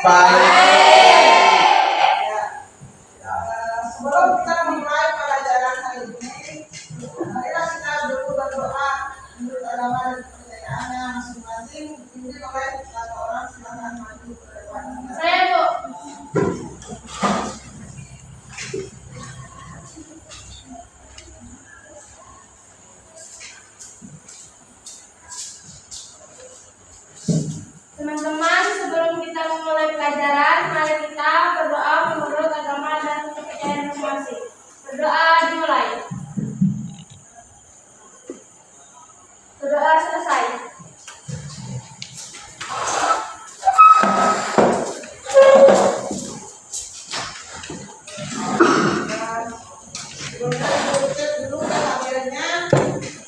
Baik. Ya. Sebelum kita memulai pelajaran hari ini, marilah kita dulu berdoa menurut agama dan kepercayaannya masing-masing, dipimpin oleh satu orang. Silakan maju ke depan. Saya, Bu. Teman-teman, sebelum kita memulai pelajaran, mari kita berdoa menurut agama dan kepercayaan masing-masing. Berdoa dimulai. Berdoa selesai. Sebelum kita cek dulu kehadirannya.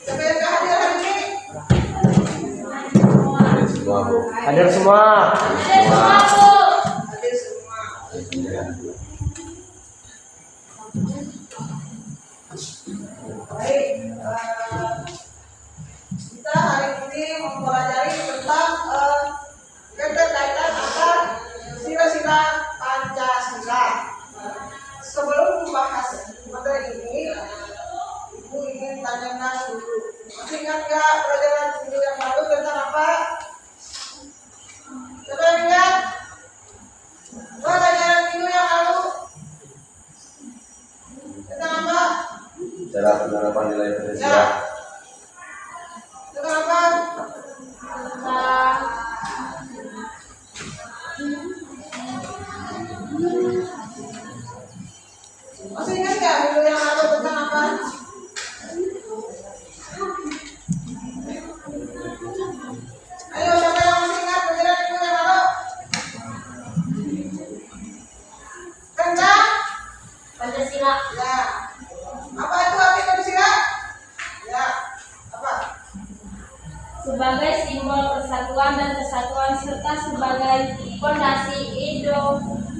Siapa yang hadir hari ini? Hadir semua. Hadir semua, Bu. Hadir semua. Baik, kita hari ini mempelajari tentang keterkaitan antara sila-sila Pancasila. Sebelum membahas materi ini, Ibu ingin tanyakan dulu. Masih ingat nggak pelajaran minggu yang lalu tentang apa? Siapa yang ingat? Pelajaran minggu yang lalu tentang apa? Cara penerapan nilai Ya. Pancasila. Tentang apa? Masih ingat nggak minggu yang lalu tentang apa? Ayo, siapa yang masih ingat pelajaran minggu yang lalu? Tentang Pancasila. ya. Apa itu arti Pancasila? Ya. Apa? Sebagai simbol persatuan dan kesatuan serta sebagai fondasi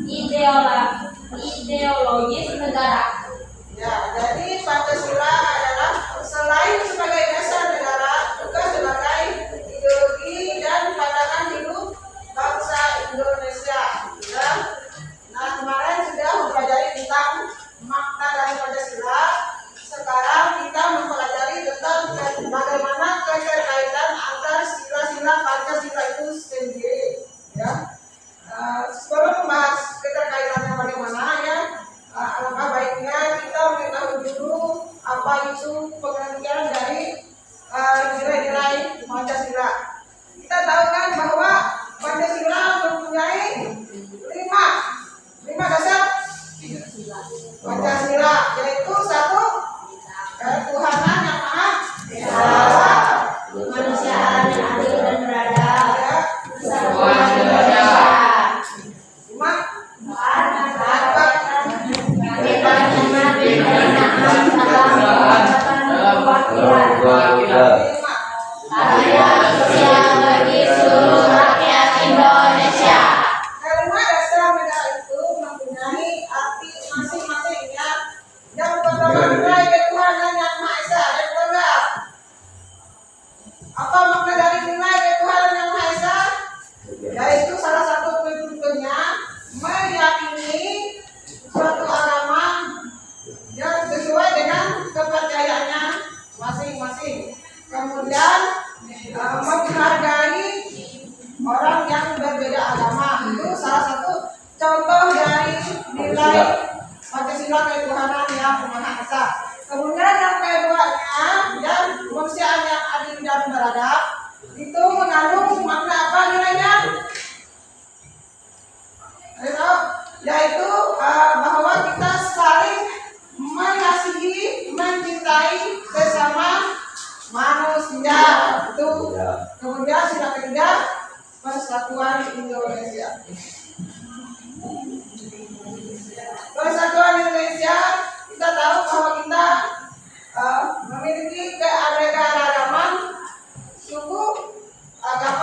ideologis negara. Ya, jadi Pancasila adalah selain sebagai dasar negara, juga sebagai ideologi dan pandangan hidup bangsa Indonesia. Ya. Nah, kemarin sudah mempelajari tentang makna dari Pancasila. Sekarang kita mempelajari tentang bagaimana keterkaitan antar sila-sila Pancasila itu sendiri. Ya. Sebelum membahas keterkaitannya bagaimana ya, alangkah baiknya kita mengetahui dulu apa itu pengertian dari nilai-nilai Pancasila. Kita tahu kan bahwa Pancasila mempunyai lima dasar Pancasila, yaitu satu, ketuhanan yang maha esa, Kemanusiaan yang adil dan beradab. ya, Persatuan Indonesia. lima, lima. Keadilan sosial bagi seluruh rakyat Indonesia. Kelima dasar negara itu mempunyai arti masing-masing ya. Yang pertama nilai ketuhanan yang maha esa. Ada dua enggak? Apa makna dari nilai ketuhanan yang maha esa? Yaitu salah satu prinsipnya meyakini suatu agama yang sesuai dengan kepercayaannya masing-masing. Kemudian menghargai orang yang berbeda agama. Itu salah satu contoh dari nilai Pancasila ketuhanan yang maha esa. Kemudian yang keduanya, yang kemanusiaan yang adil dan beradab, itu mengandung makna apa nilainya? Ayo, yaitu bahwa kita saling mengasihi, mencintai sesama manusia. Itu. Kemudian sila ketiga, persatuan Indonesia. Persatuan Indonesia, kita tahu bahwa kita memiliki keanekaragaman suku, agama,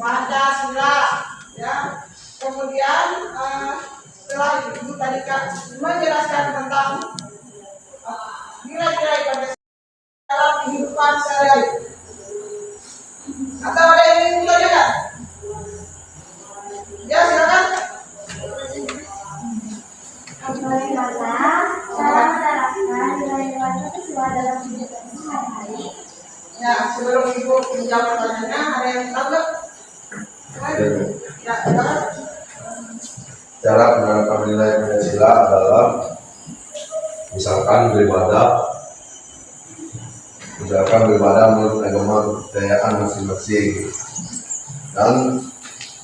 Pancasila, ya. Kemudian setelah Ibu tadi menjelaskan tentang nilai-nilai Pancasila dalam kehidupan sehari-hari. Atau ada yang ingin ditanyakan? Ya, silakan. Kembali kata, cara menerapkan nilai-nilai Pancasila dalam kehidupan sehari-hari. Ya, sebelum Ibu menjawab pertanyaannya, ada yang tahu nggak? Ya, silakan. Cara penerapan nilai Pancasila adalah misalkan beribadah menurut agama kepercayaan masing-masing, dan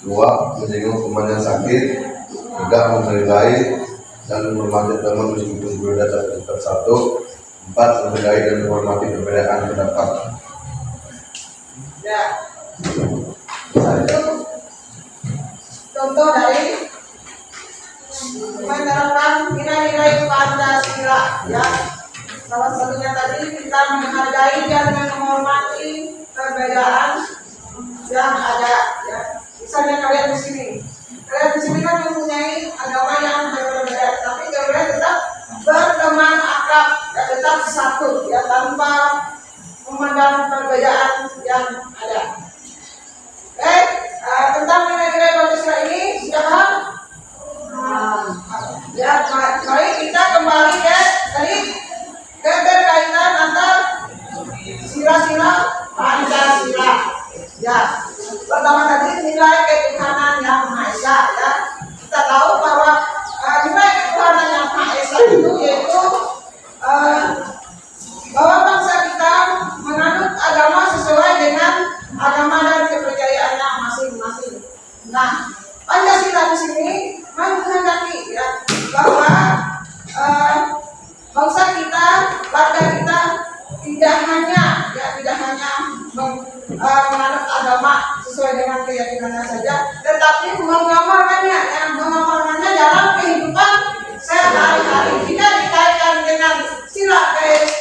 2. Menjenguk teman yang sakit, 3. Menghargai dan menghormati teman meskipun berbeda satu persatu, 4. Menghargai dan menghormati perbedaan pendapat. Ya, satu contoh dari menerapkan nilai-nilai Pancasila, ya. Salah satunya tadi kita menghargai dan menghormati perbedaan yang ada, ya. Misalnya kalian di sini kan mempunyai agama yang berbeda, tapi kalian tetap berteman akrab, ya, tetap satu, ya, tanpa memandang perbedaan yang ada. Tentang nilai-nilai Pancasila ini sudah paham? Ya, mari kita kembali ke tadi keterkaitan antar sila-sila Pancasila. Ya, pertama tadi nilai ketuhanan yang Maha Esa, ya. Kita tahu bahwa nilai ketuhanan yang Maha Esa itu yaitu bahwa bangsa kita menganut agama sesuai dengan agama dan kepercayaannya masing-masing. Nah, Pancasila di sini menghendaki, ya, bahwa bangsa kita, warga kita tidak hanya menganut agama sesuai dengan keyakinannya saja, tetapi mengamalkannya dalam kehidupan sehari-hari. Jika dikaitkan dengan sila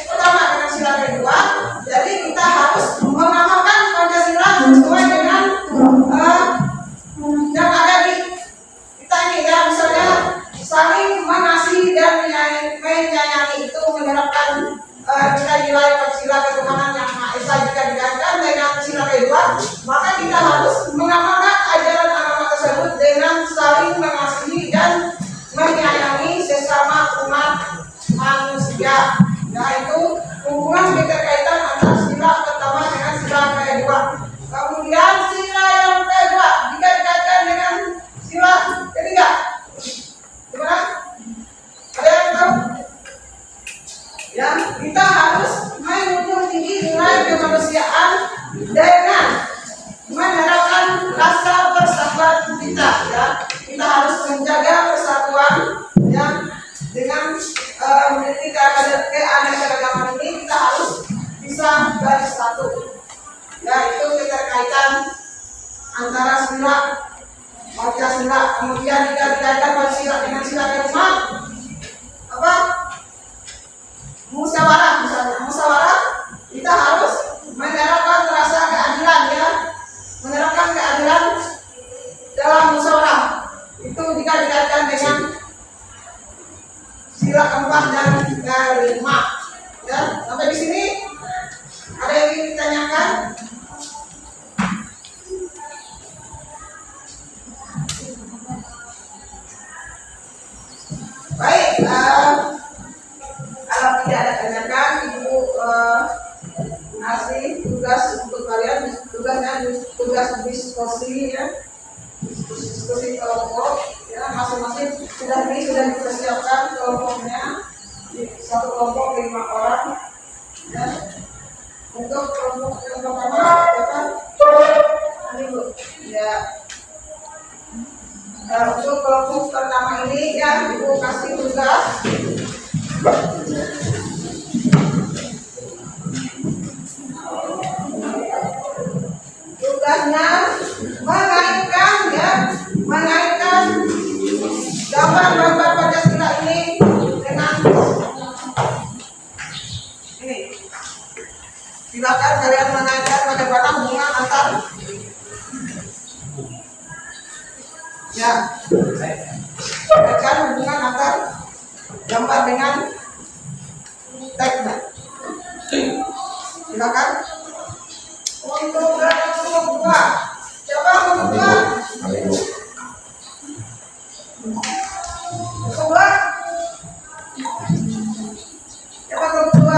pertama dengan sila kedua, jadi kita harus mengamalkan Pancasila sesuai dengan yang ada di kita ini, ya. Misalnya saling mengasihi dan menyayangi, itu menerapkan nilai-nilai Pancasila ketuhanan yang Maha Esa. Jika dikaitkan dengan sila kedua, maka kita harus mengamalkan ajaran agama tersebut dengan saling mengasihi dan menyayangi sesama umat manusia, yaitu hubungan keterkaitan antara sila pertama dengan sila kedua. Kemudian sila yang kedua jika dikaitkan dengan sila ketiga, gimana? Ada yang tahu? Ya, kita harus menjunjung tinggi nilai kemanusiaan dengan menerapkan rasa persahabatan kita, ya. Kita harus menjaga persatuan, ya, dengan memiliki keanekaragaman ini. Kita harus bisa bersatu, ya. Itu keterkaitan antara sila Pancasila. Kemudian jika dikaitkan Pancasila dengan sila kelima, apa? Musyawarah, misalnya musyawarah, kita harus menerapkan rasa keadilan, ya, menerapkan keadilan dalam musyawarah. Itu jika dikaitkan dengan sila keempat dan kelima, ya. Sampai di sini ada yang ingin ditanyakan? Baik, kalau tidak ada tanyakan, Ibu ngasih tugas untuk kalian. Tugas diskusi, ya, diskusi kelompok, ya. Masing-masing sudah dipersiapkan kelompoknya. Satu kelompok 5 orang, ya. Untuk kelompok yang pertama, ini, Bu, ya. Untuk kelompok pertama ini, ya, Ibu kasih tugas. Tugasnya mengaitkan gambar-gambar Pancasila ini dengan ini. Silakan kalian mengaitkan bagaimana hubungan antar Ya, kaitkan hubungan antar gambar dengan tagnya. Silakan. Untuk kelompok 2, siapa kelompok 2? Amigo. Kelompok 2? Siapa kelompok 2?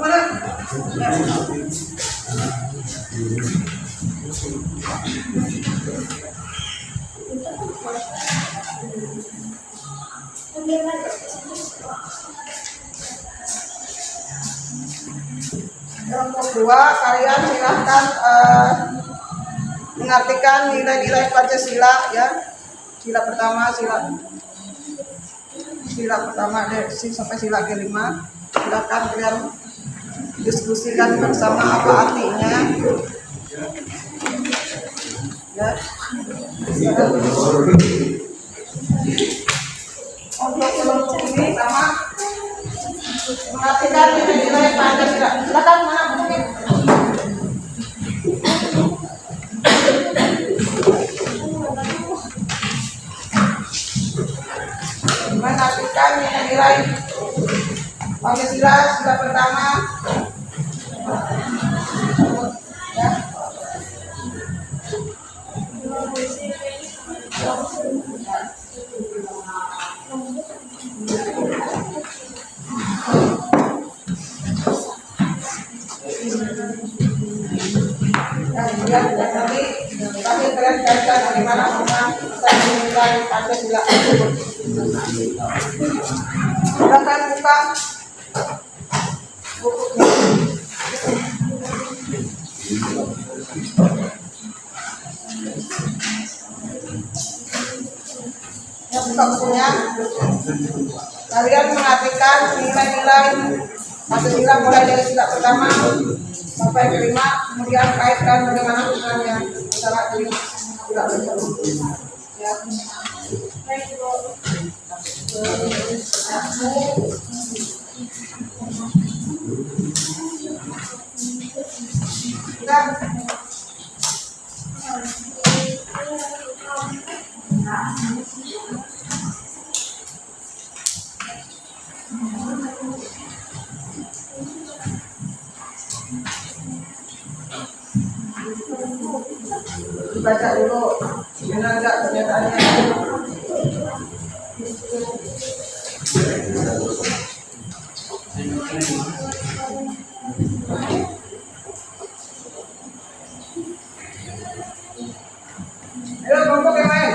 Mana? Kelompok 2, kalian silahkan mengartikan nilai-nilai Pancasila ya. Sila pertama dari sampai sila kelima. Silakan kalian diskusikan bersama apa artinya. Ya. Untuk kelompok ini sama mengartikan nilai-nilai Pancasila. Silakan mana bukunya? Mengartikan nilai-nilai Pancasila sila pertama. Ya. Kemudian kami kalian kaitkan bagaimana menilai Pancasila tersebut. Silakan buka bukunya. Ya, buka bukunya. Kalian mengartikan nilai-nilai Pancasila mulai dari sila pertama sampai kelima, kemudian kaitkan bagaimana hubungannya antara kelima sila tersebut. Ya. Sudah. Dibaca dulu, benar nggak pernyataannya? Ayo kelompok yang lain.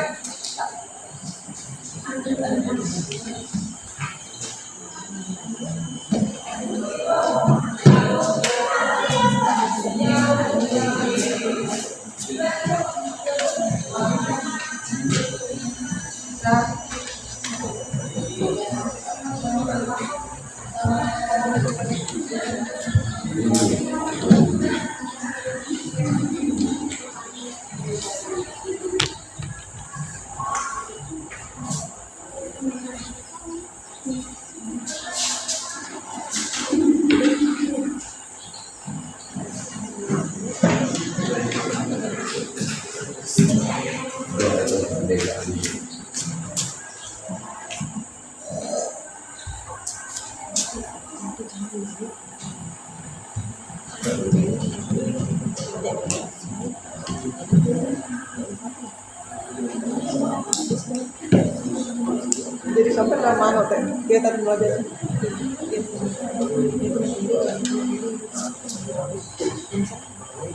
Jadi sampai ke mana teh? Kegiatan belajar.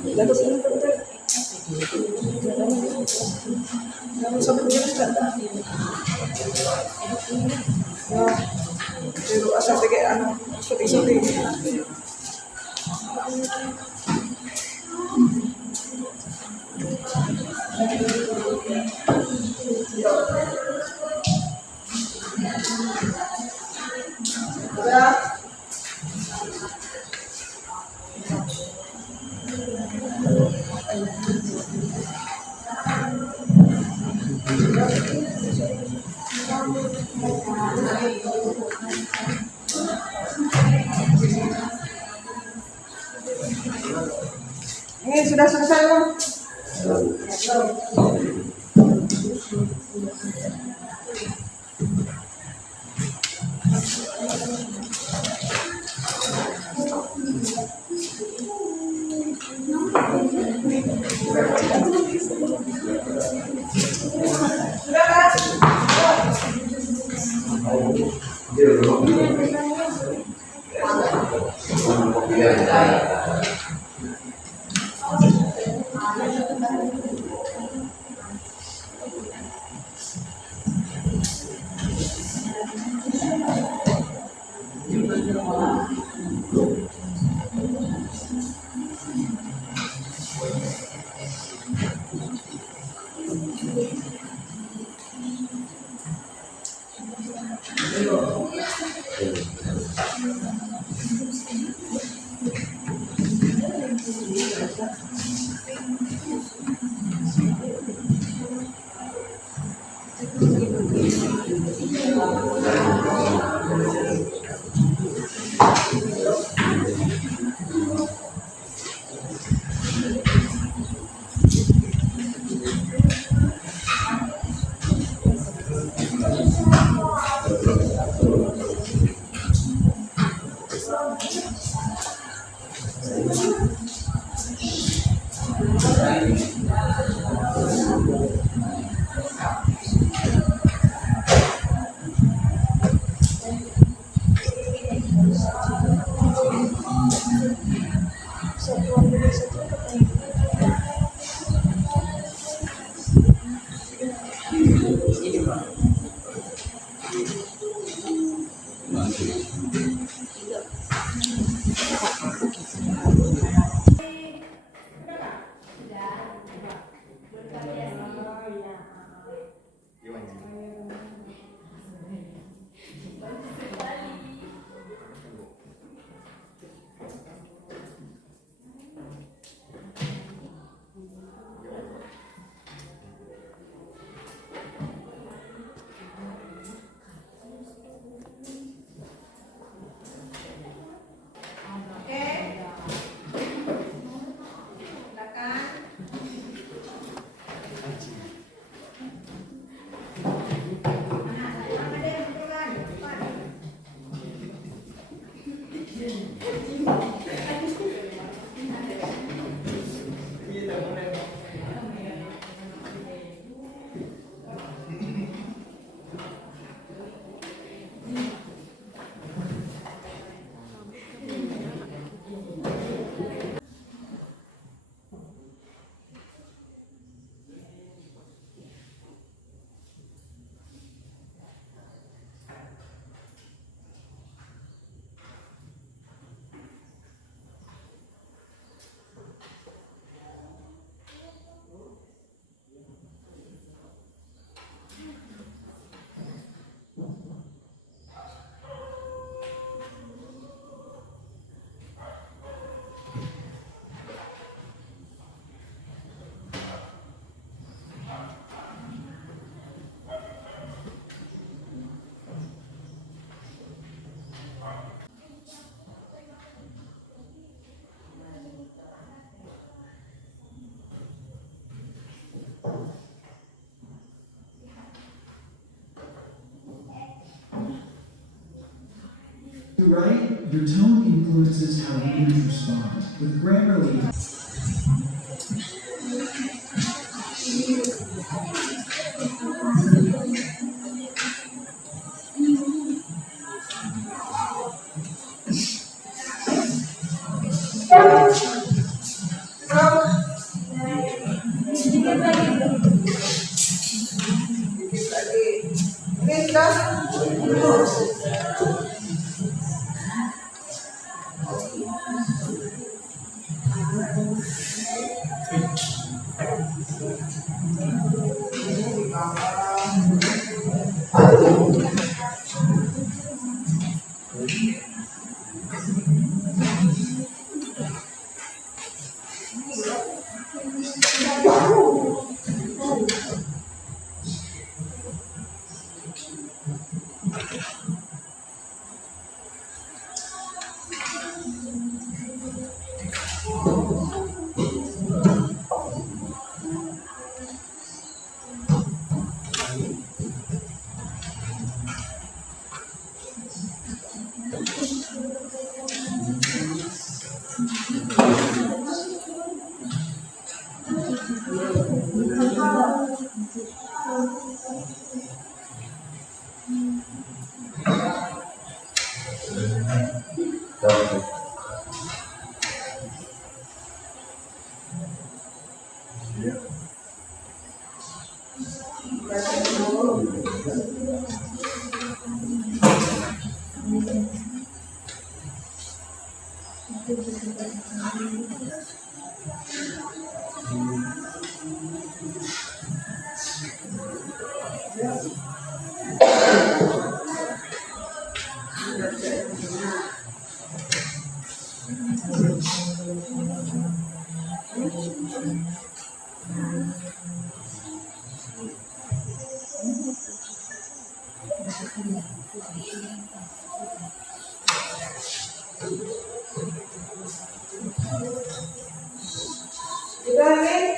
Lalu sini betul. Lalu sampai begini kan? Ya, itu asal tiga anak syuting. Sudah. Ini sudah selesai, Bang. Sudah kan? To write, your tone influences how readers respond. With Grammarly, Udah nih.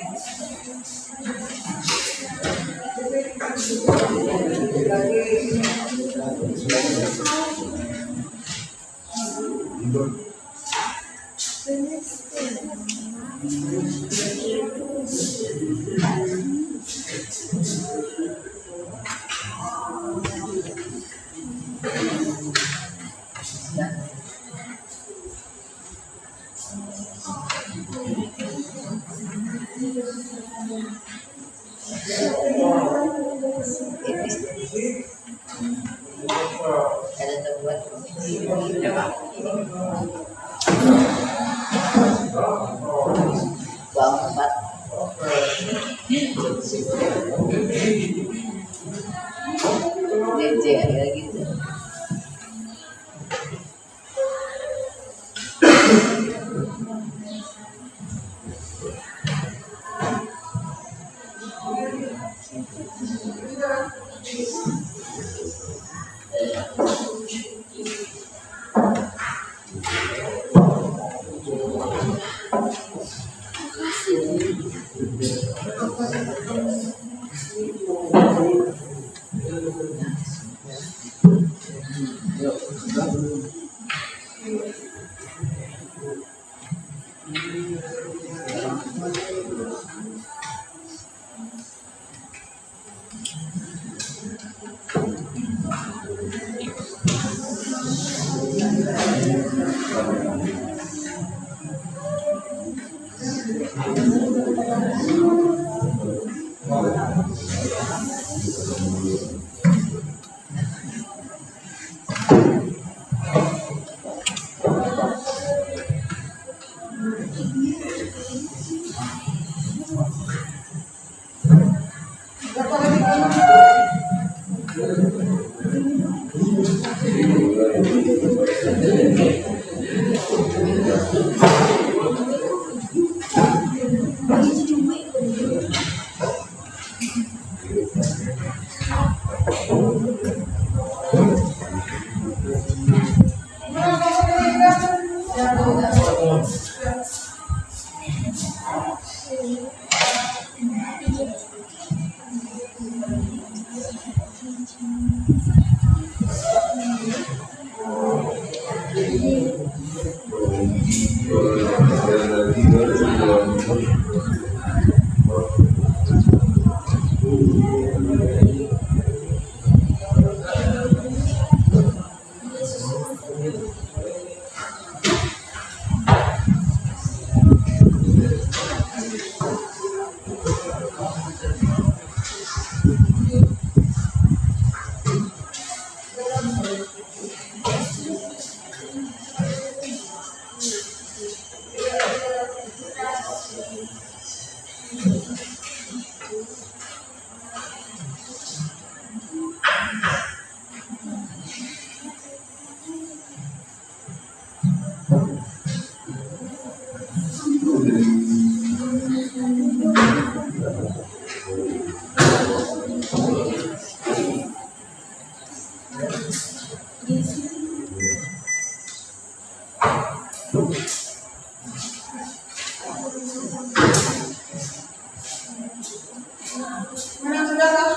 Mana sudah kak?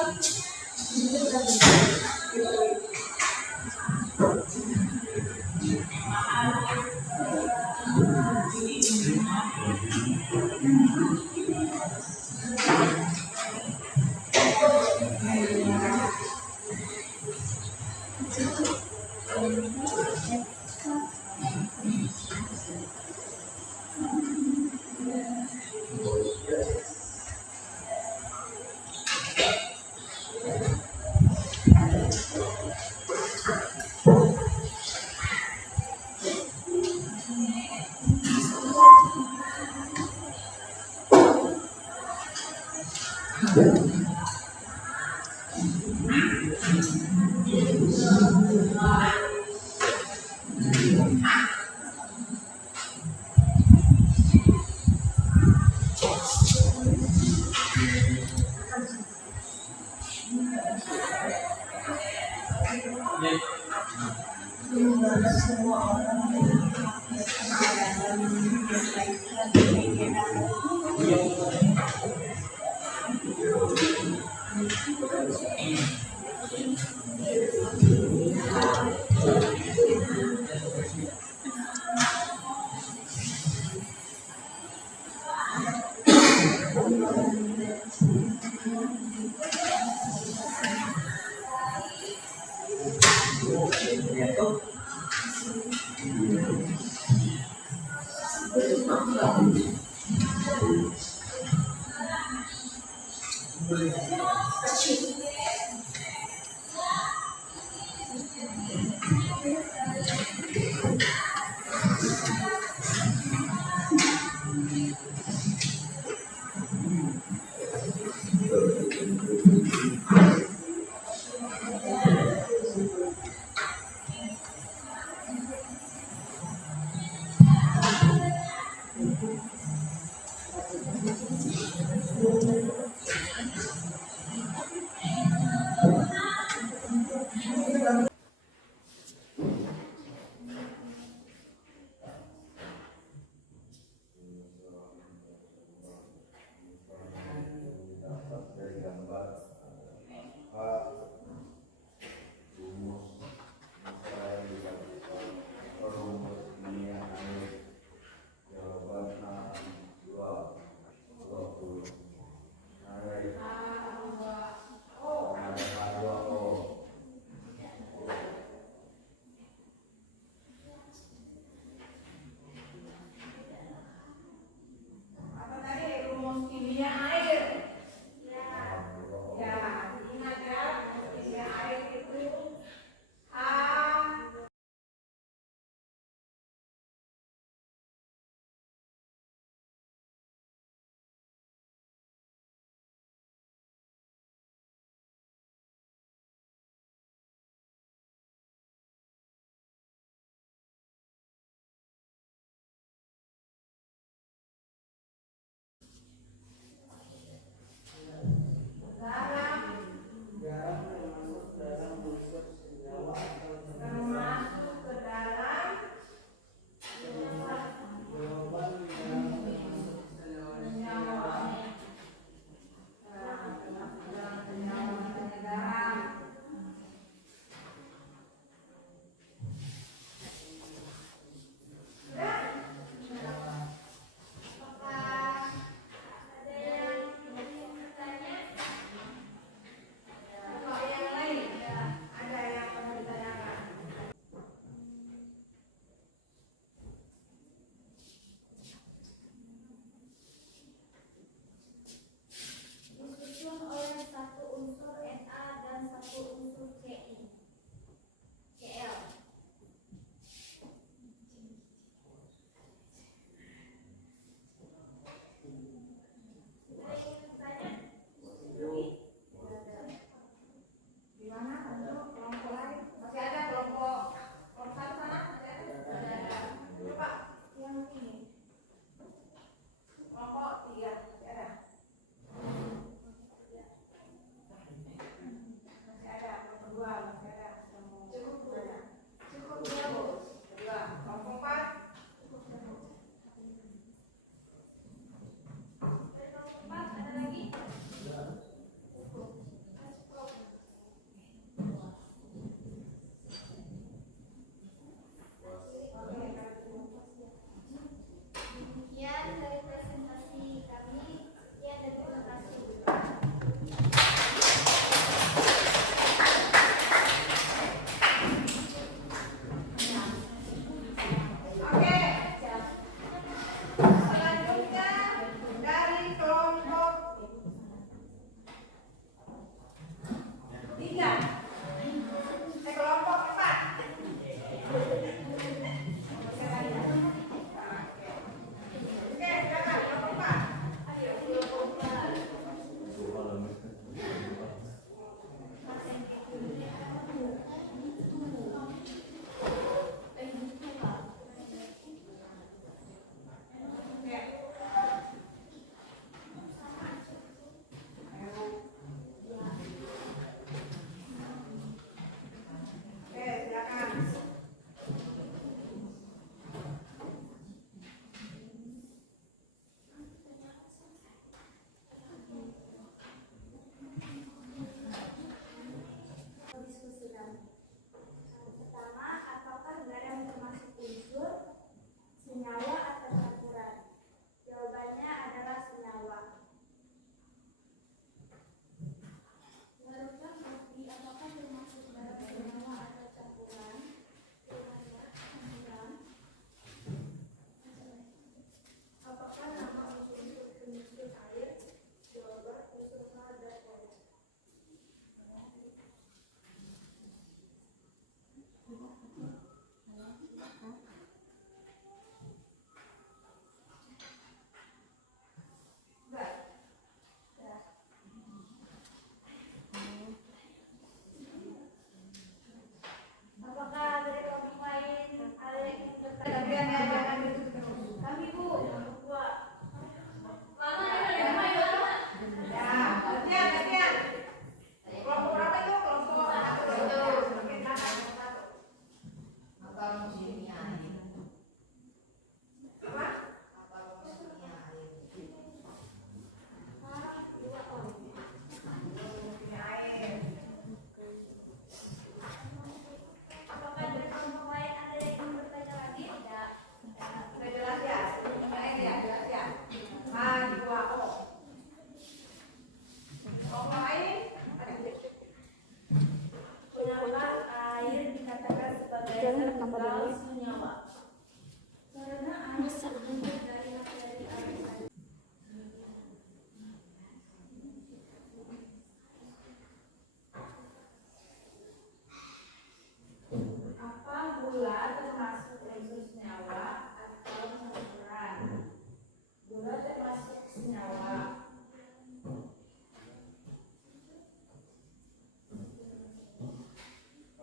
senyawa.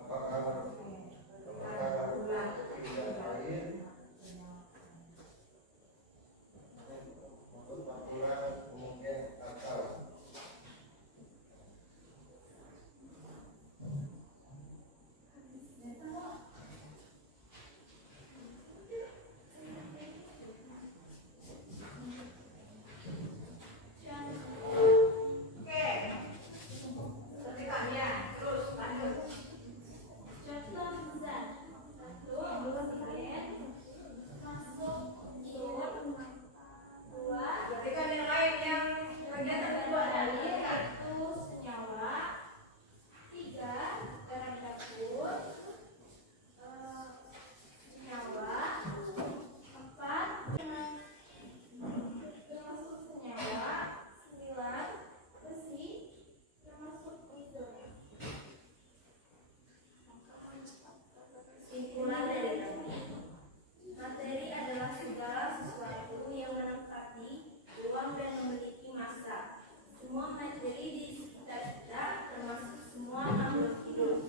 Apakah tidak air maksud partikel mungkin atau Oke, perhatikan ya. Terus lanjut. Contoh misal 1 oksigen masuk ion 2 Perhatikan yang lain yang bagian kedua dari yaitu senyawa 3 garam dapur senyawa 4 termasuk senyawa 9 besi termasuk unsur. Simpulan dari kami, materi adalah segala sesuatu yang menempati ruang dan memiliki massa. Semua materi di sekitar kita, termasuk semua makhluk hidup,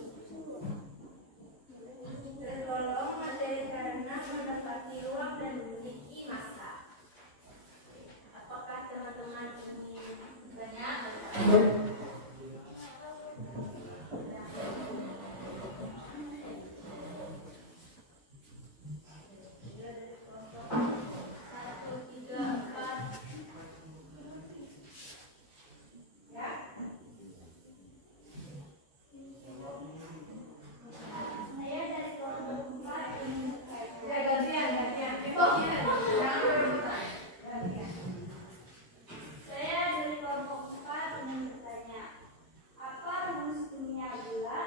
tergolong materi karena menempati ruang dan memiliki massa. Apakah teman-teman ingin banyak? Dari kelompok 1, 3, 4 ya. saya dari kelompok 4 ingin bertanya. Ya, gantian. Jangan berebutan. Gantian. Saya dari kelompok 4 ingin bertanya, apa rumus kimia gula?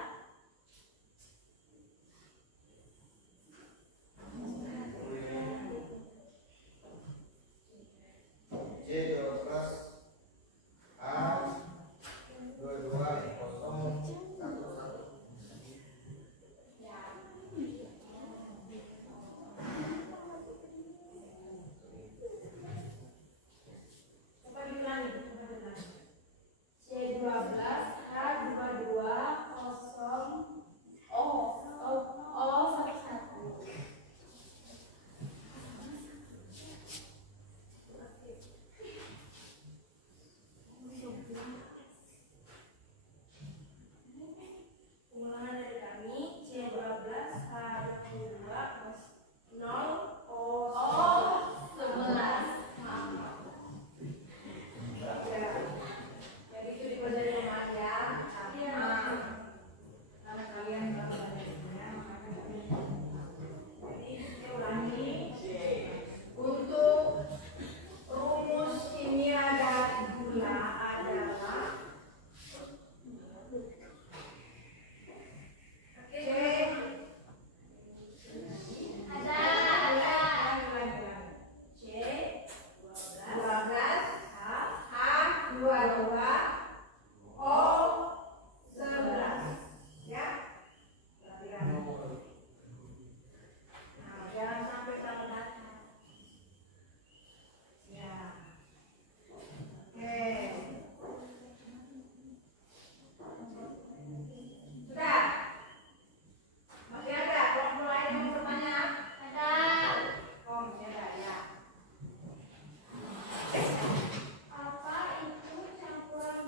C12 A 22011. Ya. Coba diulangi. C12 H22 kosong O11. Ulangan dari kami C12 H22 0 O11. Ya. Jadi itu dipelajari rumah ya. Iya. Karena kalian belajarnya, maka jadi saya ulangi. Untuk rumus kimia dari gula adalah C. Ada. C 12 H22 O 11 ya. Perhatikan. Nah, jangan sampai salah data. Ya. Oke. Sudah. Masih ada kelompok lain yang mau bertanya? Ada. Oh, masih ada ya. Apa itu campuran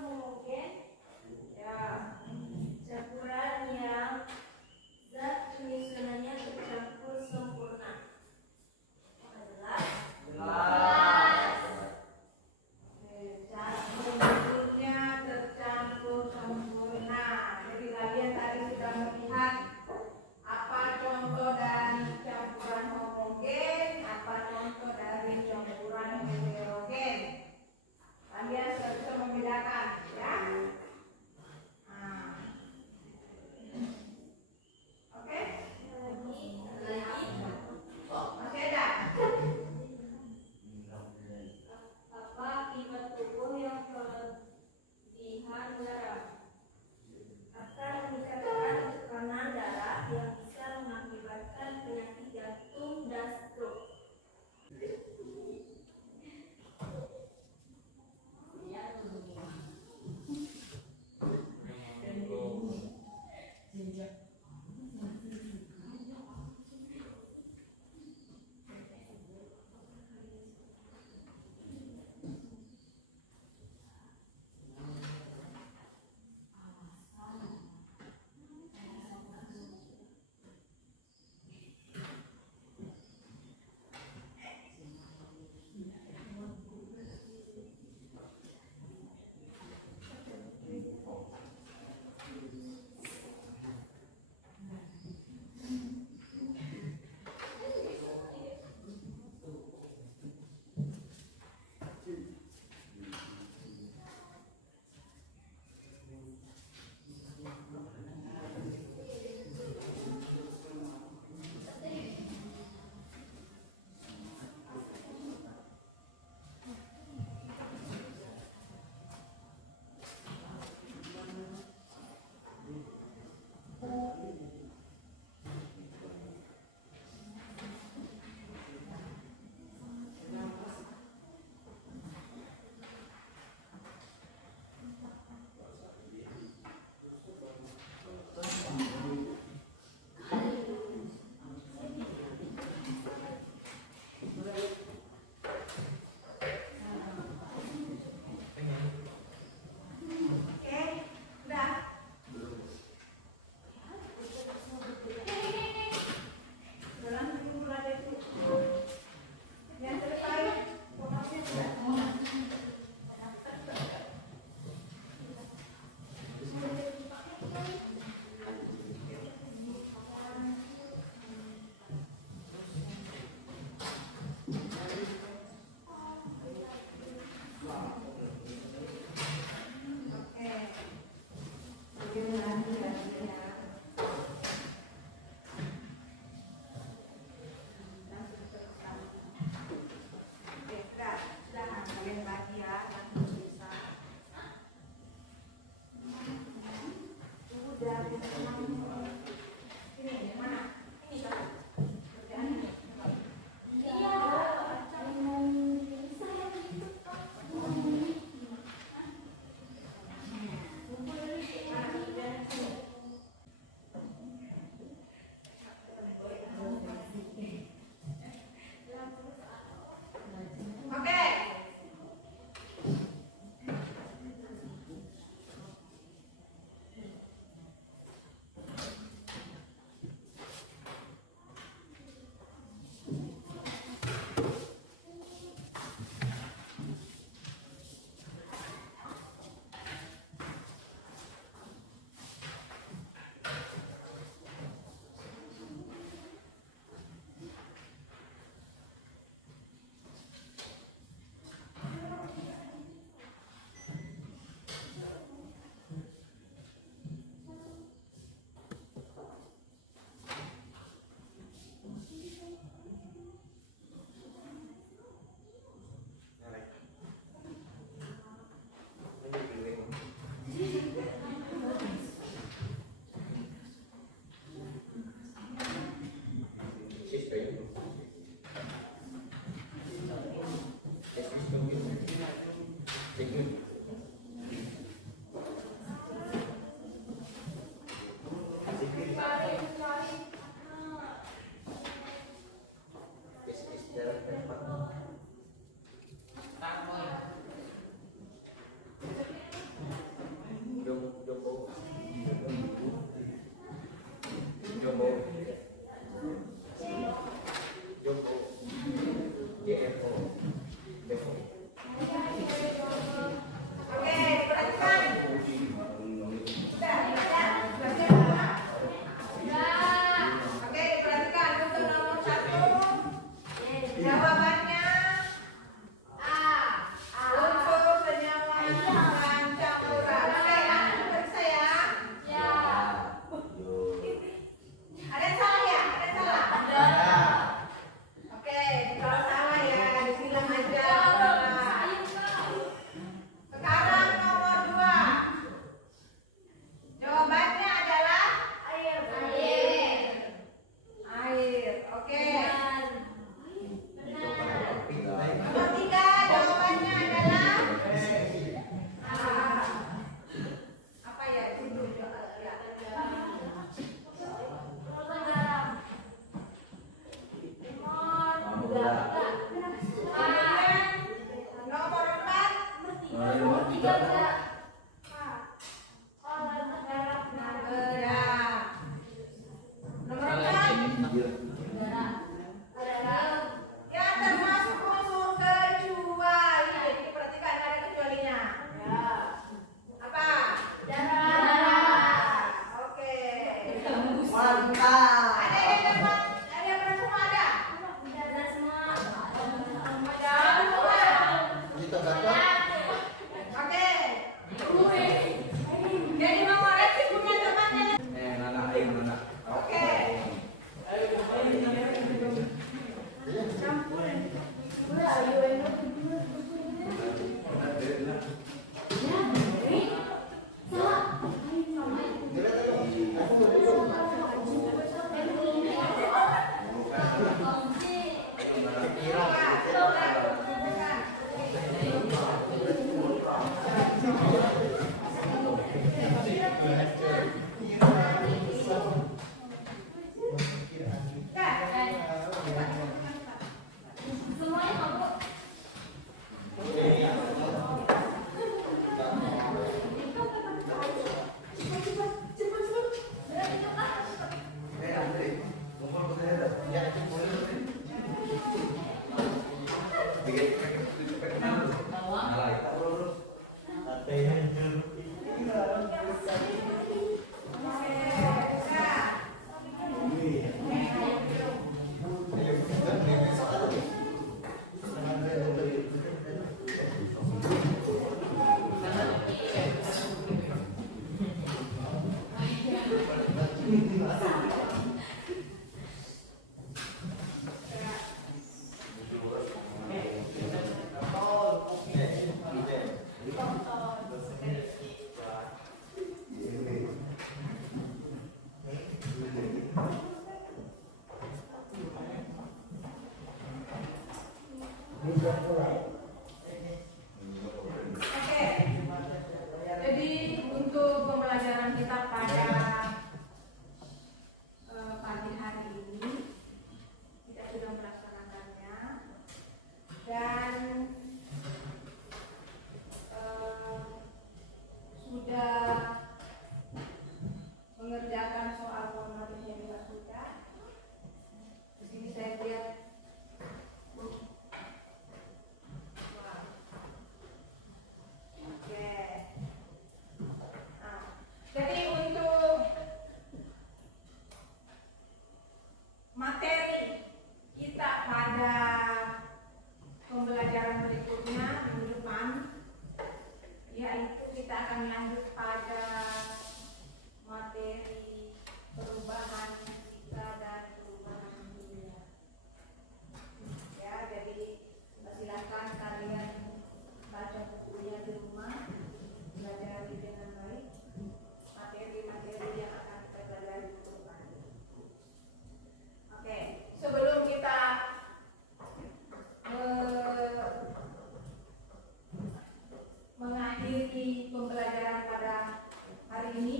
mengakhiri pembelajaran pada hari ini,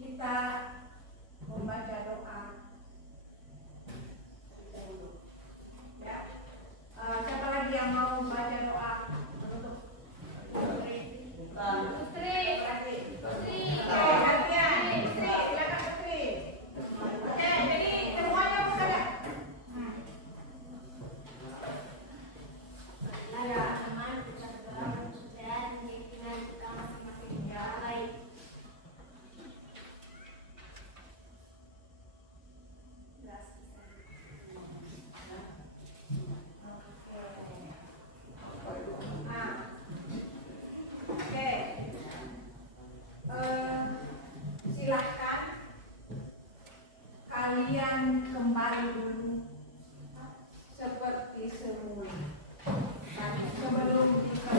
kita membaca doa. Ya, siapa lagi yang mau membaca doa untuk Putri? Silahkan kalian kembali dulu seperti semula. Sebelum kita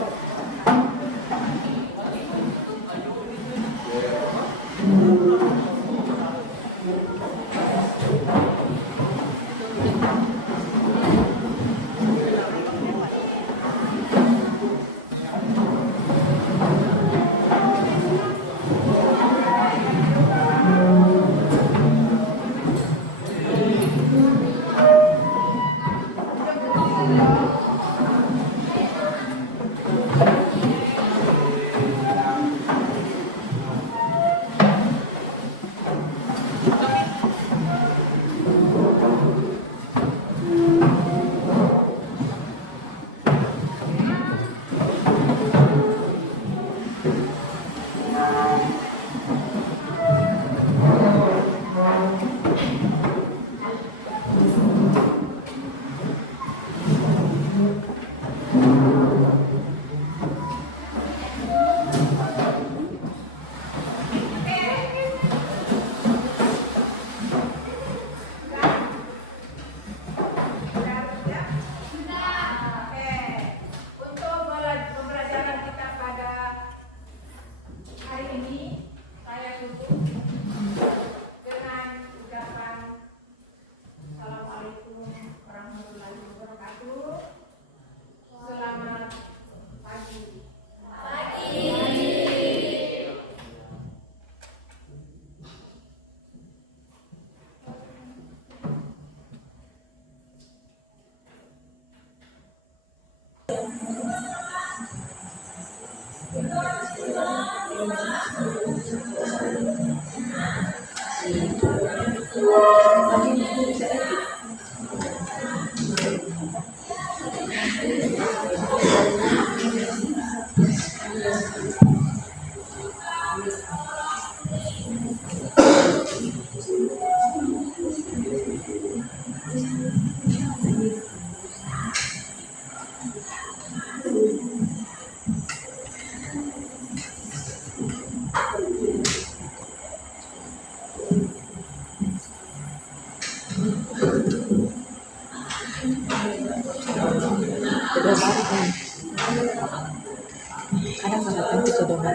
Kadang kadang itu dengan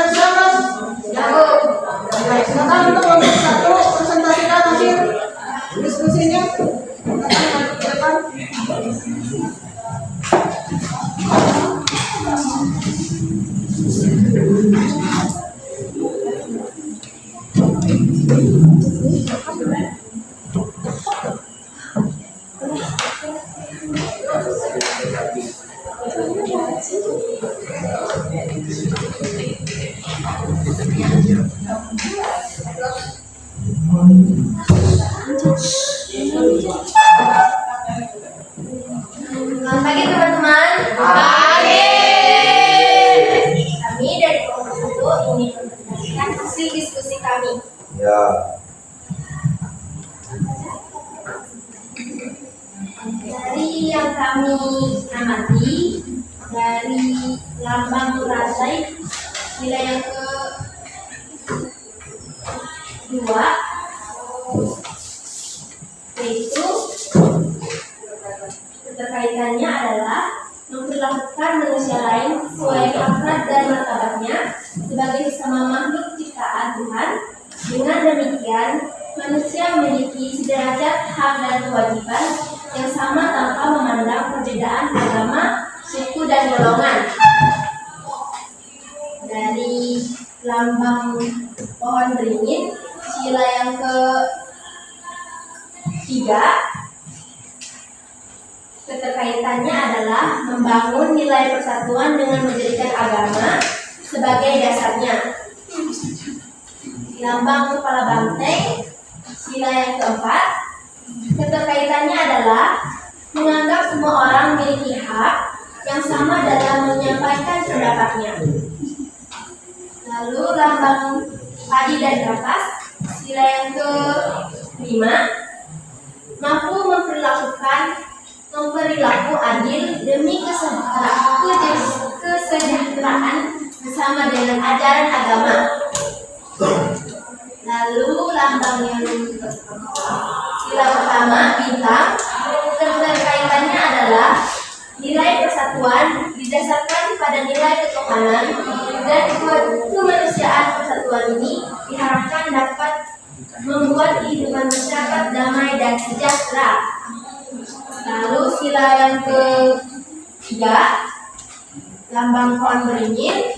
silakan untuk kelompok satu presentasikan hasil diskusinya. Selamat pagi teman-teman. Pagi. Kami dari kelompok 1 ingin mempresentasikan hasil diskusi kami. Ya. Dari yang kami amati, dari lambang rantai nilai yang kedua, yaitu keterkaitannya adalah memperlakukan manusia lain sesuai akhlak dan martabatnya sebagai sesama makhluk ciptaan Tuhan. Dengan demikian, manusia memiliki sederajat hak dan kewajiban yang sama tanpa memandang perbedaan agama, suku, dan golongan. Dari lambang pohon beringin, sila yang ketiga, keterkaitannya adalah membangun nilai persatuan dengan menjadikan agama sebagai dasarnya. Lambang kepala banteng, sila yang keempat, keterkaitannya adalah menganggap semua orang memiliki hak yang sama dalam menyampaikan pendapatnya. Lalu lambang padi dan kapas, sila yang kelima, mampu memperilaku adil demi kesejahteraan bersama dengan ajaran agama. Lalu lambang yang sila pertama, bintang, keterkaitannya adalah nilai persatuan didasarkan pada nilai ketuhanan dan kemanusiaan. Persatuan ini diharapkan dapat membuat kehidupan masyarakat damai dan sejahtera. Lalu sila yang ketiga, lambang pohon beringin,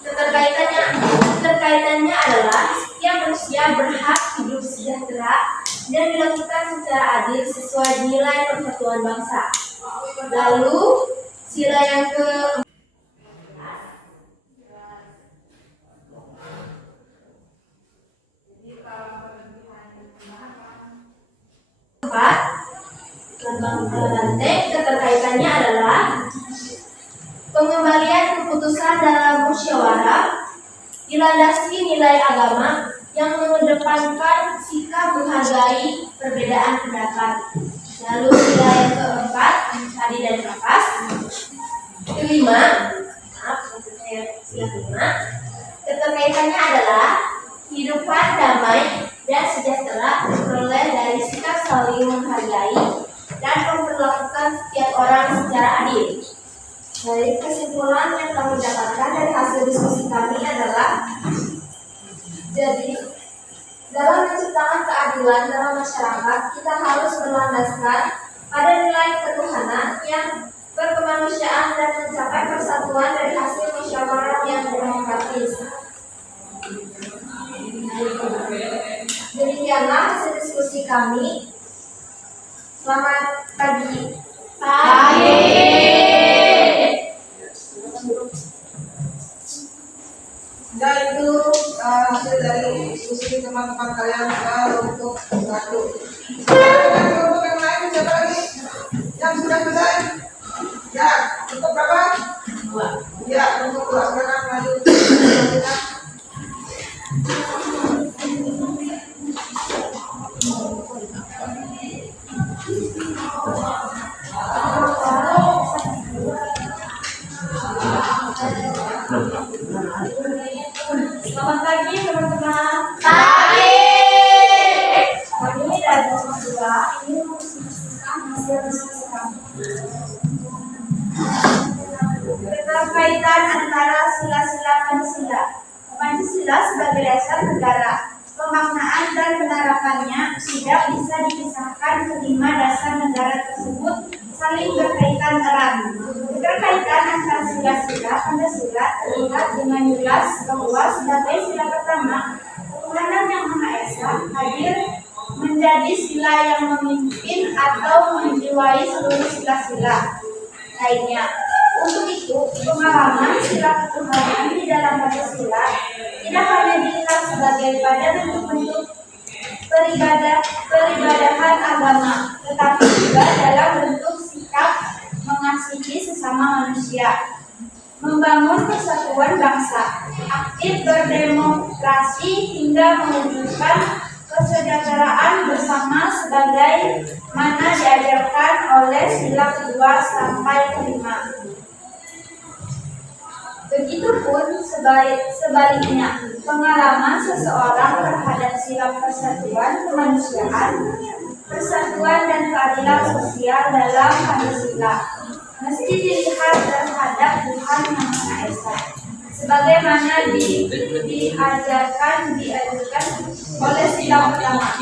keterkaitannya adalah setiap manusia berhak hidup sejahtera dan dilakukan secara adil sesuai nilai persatuan bangsa. Lalu sila yang keempat, lambang banteng, keterkaitannya adalah pengembalian keputusan dalam musyawarah dilandasi nilai agama yang mengedepankan sikap menghargai perbedaan pendapat. Lalu sila yang keempat, tadi dan kapas. Sila kelima, keterkaitannya adalah kehidupan damai dan sejahtera diperoleh dari sikap saling menghargai dan memperlakukan setiap orang secara adil. Dari kesimpulan yang kami dapatkan dari hasil diskusi kami adalah, jadi dalam menciptakan keadilan dalam masyarakat, kita harus berlandaskan pada nilai ketuhanan yang berkemanusiaan dan mencapai persatuan dari hasil musyawarah yang demokratis. Demikianlah hasil diskusi kami. Selamat pagi. Pagi. Dan itu hasil dari diskusi teman-teman kalian untuk 1. Kelompok yang lain siapa lagi yang sudah selesai? Ya, untuk berapa? 2. Ya, untuk 2. Sekarang lanjut. Selamat pagi teman-teman. Pagi. Kami dari kelompok 2 ingin menyampaikan hasil diskusi kami. Keterkaitan antara sila-sila Pancasila. Pancasila sebagai dasar negara. Pemaknaan dan penerapannya tidak bisa dipisahkan kelima dasar negara tersebut saling berkaitan erat. Keterkaitan antara sila-sila Pancasila terlihat dengan jelas bahwa sebagai sila pertama, ketuhanan yang Maha Esa hadir menjadi sila yang memimpin atau menjiwai seluruh sila-sila lainnya. Untuk itu, pemahaman sila ketuhanan di dalam Pancasila tidak hanya dilihat sebagai pada bentuk-bentuk peribadahan agama, tetapi juga dalam bentuk sikap mengasihi manusia, membangun persatuan bangsa, aktif berdemokrasi hingga mewujudkan kesejahteraan bersama sebagai mana diajarkan oleh sila kedua sampai kelima. Begitupun sebaliknya, pengalaman seseorang terhadap sila persatuan kemanusiaan, persatuan dan keadilan sosial dalam Pancasila mesti dilihat terhadap Tuhan Yang Maha Esa, sebagaimana diajarkan oleh sila pertama.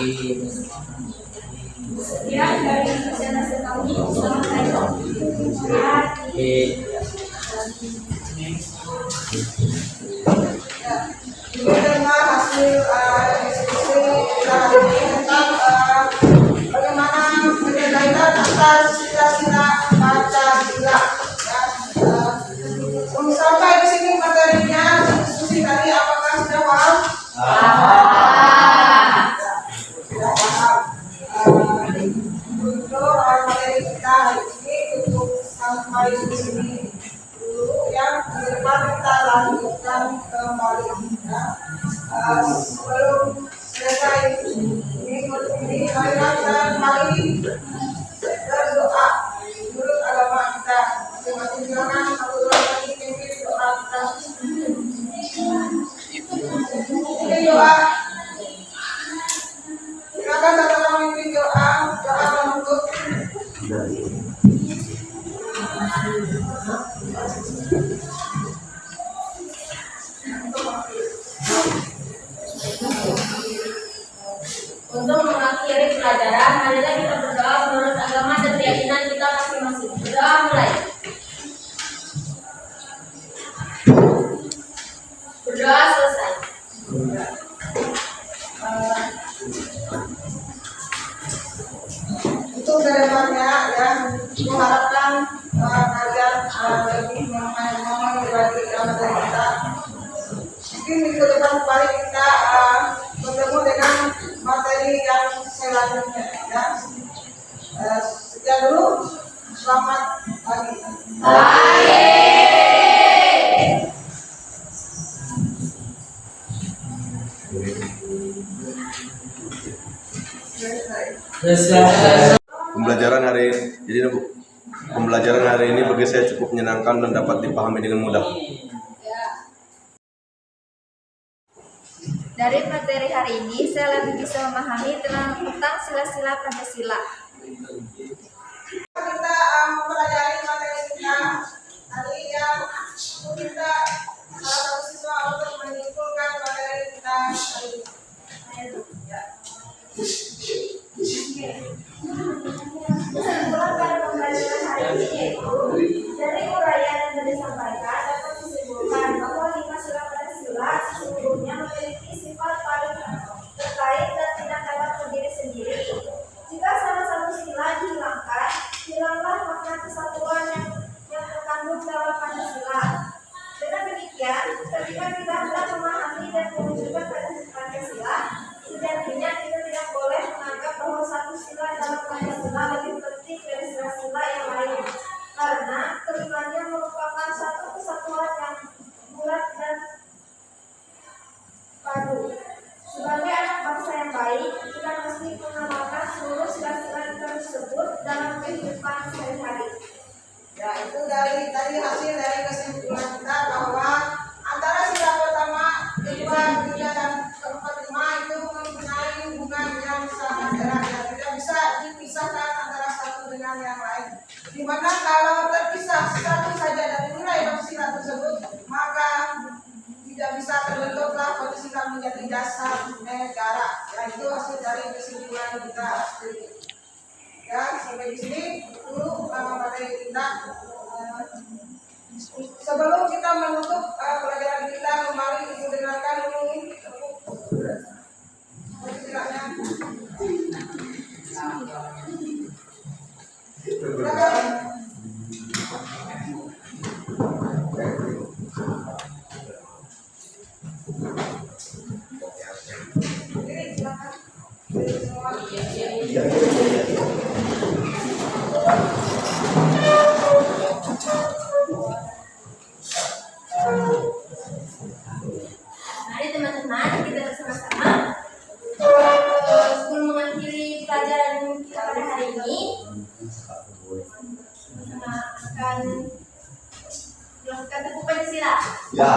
Sekian dari presentasi kami. Selamat Dengar hasil diskusi kita hari ini tentang bagaimana berkaitan antara sila-sila Pancasila. Sampai di sini materinya diskusi tadi, apakah sudah paham? Sudah paham. Untuk materi kita hari ini cukup sampai di sini dulu, yang di depan kita lanjutkan kembali. Sebelum selesai ini marilah kita kembali berdoa menurut agama kita masing-masing. Silakan satu lagi pimpin doa kita. Ini doa. Silakan satu orang pimpin doa penutup. Untuk mengakhiri pelajaran, marilah kita berdoa menurut agama dan keyakinan kita masing-masing. Berdoa mulai. Berdoa selesai. Itu kedepannya ya, mengharapkan kalian lebih memahami materi kita. Mungkin minggu depan kembali kita bertemu dengan materi yang selanjutnya ya. Sekian dulu, selamat pagi. Pembelajaran hari ini bagi saya cukup menyenangkan dan dapat dipahami dengan mudah. Dari materi hari ini, saya lebih bisa memahami tentang sila-sila Pancasila. Kita mempelajari materi kita tadi yang kita salah satu siswa untuk menyimpulkan materi kita hari ini. Kesimpulan pada pembelajaran hari ini yaitu dari uraian yang tadi disampaikan dapat disimpulkan bahwa 5 sila Pancasila sesungguhnya memiliki sifat paling terkait dan tidak dapat berdiri sendiri. Jika salah satu sila dihilangkan, hilanglah makna kesatuan yang terkandung dalam Pancasila. Dengan demikian, ketika kita hendak memahami dan mewujudkan Pancasila, sejatinya kita tidak boleh menganggap bahwa satu sila dalam Pancasila lebih penting dari sila-sila yang lain, karena kelimanya merupakan satu kesatuan yang bulat dan padu. Sebagai anak bangsa yang baik, kita mesti mengamalkan seluruh sila-sila tersebut dalam kehidupan sehari-hari. Ya, itu dari tadi hasil dari kesimpulan kita bahwa antara sila pertama, kedua, ketiga, dan keempat, lima itu mempunyai hubungan yang sangat erat dan tidak bisa dipisahkan antara satu dengan yang lain. Dimana kalau terpisah satu saja dari nilai Pancasila tersebut, maka tidak bisa terbentuklah Pancasila menjadi dasar negara. Ya, itu hasil dari kesimpulan kita sendiri. Ya, sampai di sini dulu materi kita. Sebelum kita menutup pelajaran kita, kembali ibu dengarkan dulu silakan. Sama akan melakukan tepuk Pancasila. Ya.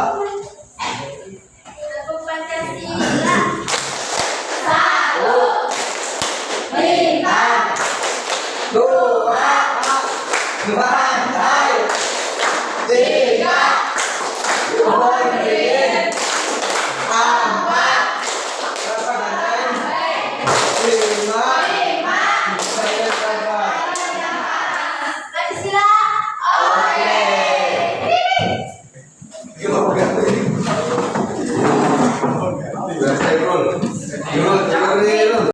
Tepuk Pancasila. Satu, lima, Dua.